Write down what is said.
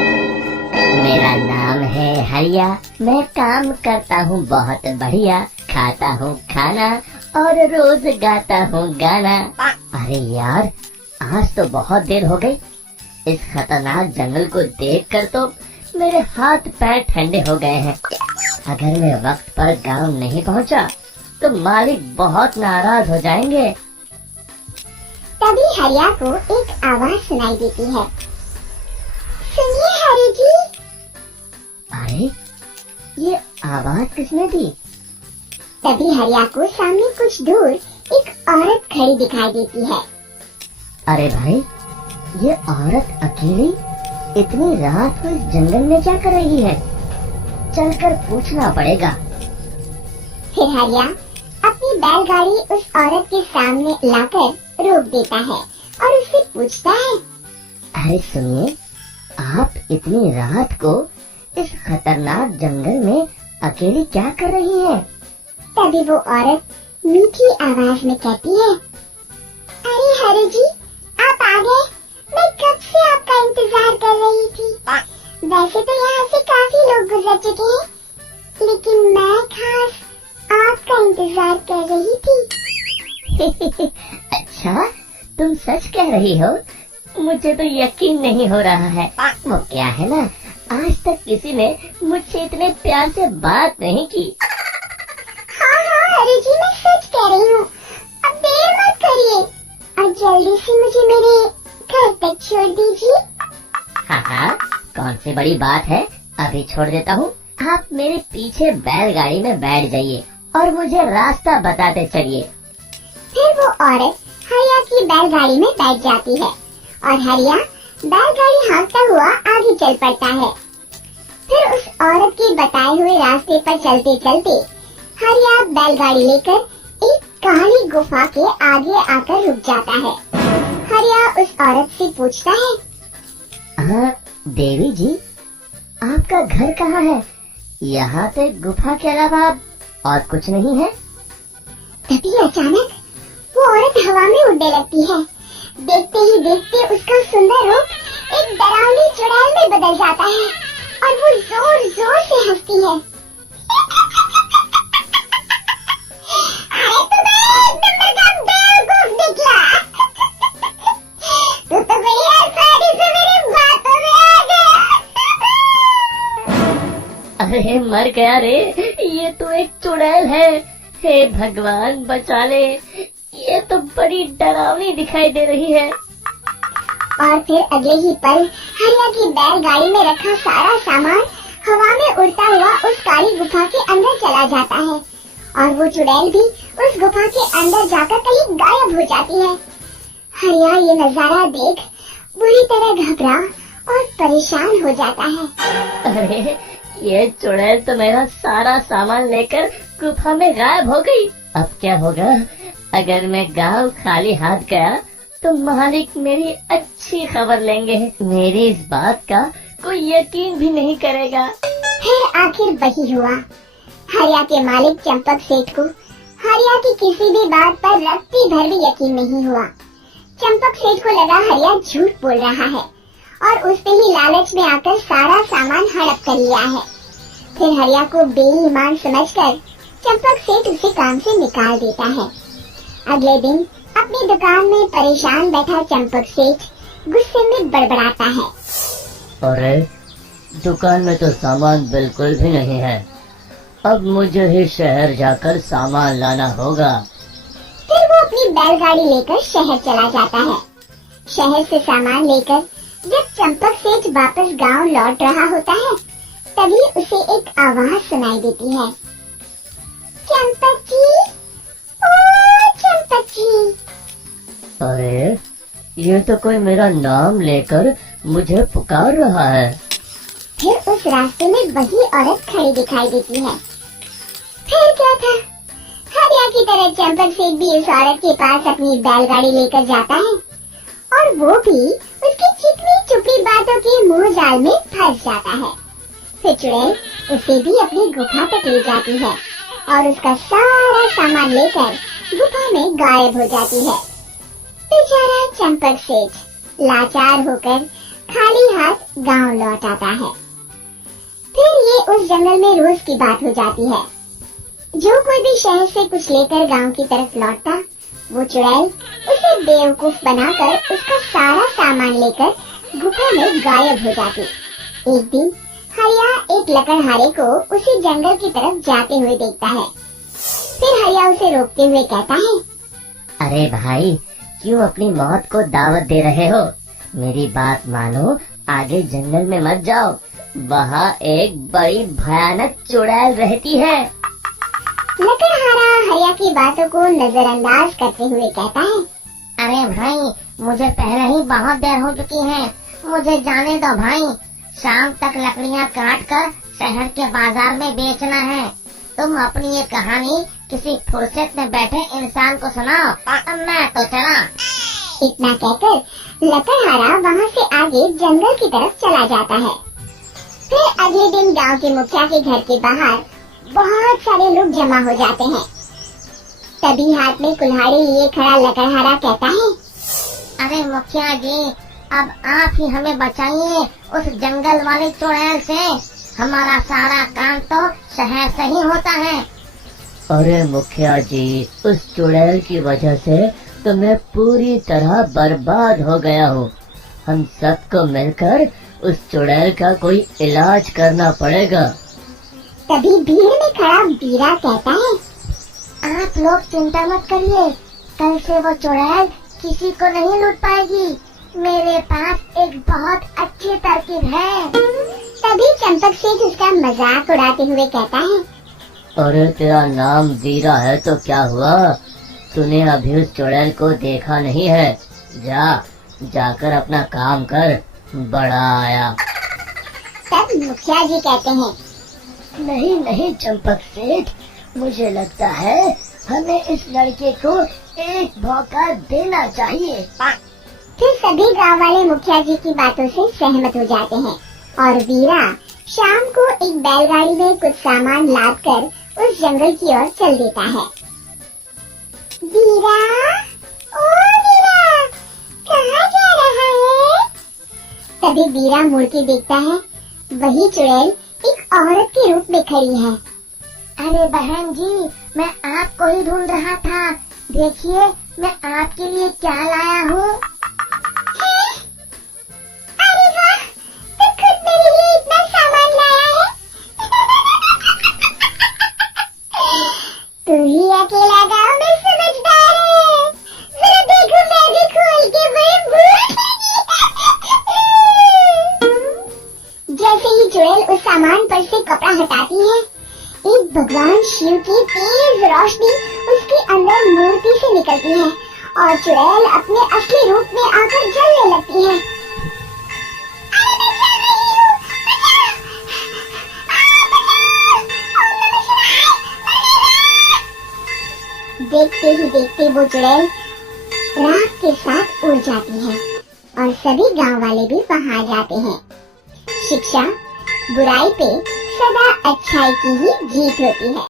मेरा नाम है हरिया, मैं काम करता हूँ बहुत बढ़िया, खाता हूँ खाना और रोज गाता हूँ गाना। अरे यार, आज तो बहुत देर हो गई। इस खतरनाक जंगल को देखकर तो मेरे हाथ पैर ठंडे हो गए हैं। अगर मैं वक्त पर गांव नहीं पहुंचा तो मालिक बहुत नाराज हो जाएंगे। तभी हरिया को एक आवाज सुनाई देती है। सुनिए हरि जी। अरे, ये आवाज किसने दी? तभी हरिया को सामने कुछ दूर एक औरत खड़ी दिखाई देती है। अरे भाई, ये औरत अकेली इतनी रात को इस जंगल में क्या कर रही है? चलकर पूछना पड़ेगा। फिर हरिया अपनी बैलगाड़ी उस औरत के सामने लाकर रोक देता है और उससे पूछता है। अरे सुनिए, आप इतनी रात को इस खतरनाक जंगल में अकेली क्या कर रही हैं? तभी वो औरत मीठी आवाज में कहती है। अरे हरि जी, आप आ गए। मैं कब से आपका इंतजार कर रही थी। वैसे तो यहाँ से काफी लोग गुजर चुके हैं, लेकिन मैं खास आपका इंतजार कर रही थी। अच्छा, तुम सच कह रही हो? मुझे तो यकीन नहीं हो रहा है। वो क्या है ना, आज तक किसी ने मुझसे इतने प्यार से बात नहीं की। हाँ हरि जी, मैं सच कह रही हूँ। अब देर मत करिए और जल्दी से मुझे मेरे घर तक छोड़ दीजिए। हाँ, कौन सी बड़ी बात है, अभी छोड़ देता हूँ। आप मेरे पीछे बैलगाड़ी में बैठ जाइए और मुझे रास्ता बताते चलिए। फिर वो औरत हरिया की बैलगाड़ी में बैठ जाती है और हरिया बैलगाड़ी हाँकता हुआ आगे चल पड़ता है। फिर उस औरत के बताए हुए रास्ते पर चलते चलते हरिया बैलगाड़ी लेकर एक काली गुफा के आगे आकर रुक जाता है। हरिया उस औरत से पूछता है। हाँ देवी जी, आपका घर कहाँ है? यहाँ तो गुफा के अलावा और कुछ नहीं है। तभी अचानक वो औरत हवा में उड़ने लगती है। देखते ही देखते उसका सुंदर रूप एक डरावनी चुड़ैल में बदल जाता है और वो जोर जोर से हंसती है। अरे तुम्हें एक नंबर का बेवकूफ निकला। तू तो मेरी आसानी से मेरी बातों में आ गया। अरे मर गया रे, ये तो एक चुड़ैल है। हे भगवान बचा ले, ये तो बड़ी डरावनी दिखाई दे रही है। और फिर अगले ही पल हरिया की बैलगाड़ी में रखा सारा सामान हवा में उड़ता हुआ उस काली गुफा के अंदर चला जाता है और वो चुड़ैल भी उस गुफा के अंदर जाकर कहीं गायब हो जाती है। हरिया ये नजारा देख बुरी तरह घबरा और परेशान हो जाता है। अरे, ये चुड़ैल तो मेरा सारा सामान लेकर गुफा में गायब हो गई। अब क्या होगा? अगर मैं गांव खाली हाथ गया तो मालिक मेरी अच्छी खबर लेंगे। मेरी इस बात का कोई यकीन भी नहीं करेगा। फिर आखिर वही हुआ। हरिया के मालिक चंपक सेठ को हरिया की किसी भी बात पर रत्ती भर भी यकीन नहीं हुआ। चंपक सेठ को लगा हरिया झूठ बोल रहा है और उसने ही लालच में आकर सारा सामान हड़प कर लिया है। फिर हरिया को बेईमान समझकर चंपक सेठ उसे काम से निकाल देता है। अगले दिन अपनी दुकान में परेशान बैठा चंपक सेठ गुस्से में बड़बड़ाता है। अरे, दुकान में तो सामान बिल्कुल भी नहीं है। अब मुझे ही शहर जाकर सामान लाना होगा। फिर वो अपनी बैलगाड़ी लेकर शहर चला जाता है। शहर से सामान लेकर जब चंपक सेठ वापस गांव लौट रहा होता है, तभी उसे एक आवाज सुनाई देती है। चंपक जी, ओ चंपक जी। अरे, ये तो कोई मेरा नाम लेकर मुझे पुकार रहा है। फिर उस रास्ते में वही औरत खड़ी दिखाई देती है। फिर क्या था, हरिया की तरह चंपक सेठ भी इस औरत के पास अपनी बैलगाड़ी लेकर जाता है और वो भी उसकी चिकनी चुपड़ी बातों के मुंह जाल में फंस जाता है। फिर चुड़ैल उसे भी अपनी गुफा तक ले जाती है और उसका सारा सामान लेकर गुफा में गायब हो जाती है। बेचारा चंपक सेठ लाचार होकर खाली हाथ गांव लौट आता है। फिर ये उस जंगल में रोज की बात हो जाती है। जो कोई भी शहर से कुछ लेकर गांव की तरफ लौटता, वो चुड़ैल उसे बेवकूफ बनाकर उसका सारा सामान लेकर गुफा में गायब हो जाती। एक दिन हरिया एक लकड़हारे को उसी जंगल की तरफ जाते हुए देखता है। फिर हरिया उसे रोकते हुए कहता है, अरे भाई, क्यों अपनी मौत को दावत दे रहे हो? मेरी बात मानो, आगे जंगल में मत जाओ, वहाँ एक बड़ी भयानक चुड़ैल रहती है। लकड़हारा हरिया की बातों को नजरअंदाज करते हुए कहता है, अरे भाई, मुझे पहले ही बहुत देर हो चुकी है, मुझे जाने दो भाई। शाम तक लकड़ियाँ काट कर शहर के बाजार में बेचना है। तुम अपनी ये कहानी किसी फुर्सत में बैठे इंसान को सुनाओ, मैं तो चला। इतना कहकर लकड़हारा वहाँ से आगे जंगल की तरफ चला जाता है। फिर अगले दिन गांव के मुखिया के घर के बाहर बहुत सारे लोग जमा हो जाते हैं। तभी हाथ में कुल्हाड़ी लिए खड़ा लकड़हारा कहता है, अरे मुखिया जी, अब आप ही हमें बचाइए उस जंगल वाली चुड़ैल से। हमारा सारा काम तो शहर से ही होता है। अरे मुखिया जी, उस चुड़ैल की वजह से तो मैं पूरी तरह बर्बाद हो गया हूँ। हम सबको मिलकर उस चुड़ैल का कोई इलाज करना पड़ेगा। तभी भीड़ में खड़ा बीरा कहता है, आप लोग चिंता मत करिए, कल से वो चुड़ैल किसी को नहीं लूट पाएगी। मेरे पास एक बहुत अच्छी तरकीब है। तभी चंपक सेठ उसका मजाक उड़ाते हुए कहता है, अरे तेरा नाम वीरा है तो क्या हुआ? तूने अभी उस चुड़ैल को देखा नहीं है? जाकर अपना काम कर, बड़ा आया। तब मुखिया जी कहते हैं, नहीं नहीं चंपक सेठ, मुझे लगता है हमें इस लड़के को एक मौका देना चाहिए। फिर सभी गांव वाले मुखिया जी की बातों से सहमत हो जाते हैं और वीरा शाम को एक बैलगाड़ी में कुछ सामान लाद कर उस जंगल की ओर चल देता है। वीरा, ओ वीरा, कहाँ जा रहा है? तभी वीरा मुड़ के देखता है, वही चुड़ैल एक औरत के रूप में खड़ी है। अरे बहन जी, मैं आपको ही ढूंढ रहा था। देखिए, मैं आपके लिए क्या लाया हूँ। अरे वाह, तो खुद मेरे लिए इतना सामान लाया है। तू ही अकेला गाँव में समझदार है। जरा देखो, मैं भी खोल के जैसे ही चुड़ैल उस सामान पर से कपड़ा हटाती है, एक भगवान शिव की तेज रोशनी उसके अंदर मूर्ति से निकलती है और चुड़ैल अपने असली रूप में आकर जलने लगती है। अरे मैं जल रही हूँ, बचाओ! देखते ही देखते वो चुड़ैल राख के साथ उड़ जाती है और सभी गांव वाले भी वहां जाते हैं। शिक्षा बुराई पे सदा अच्छाई की ही जीत होती है।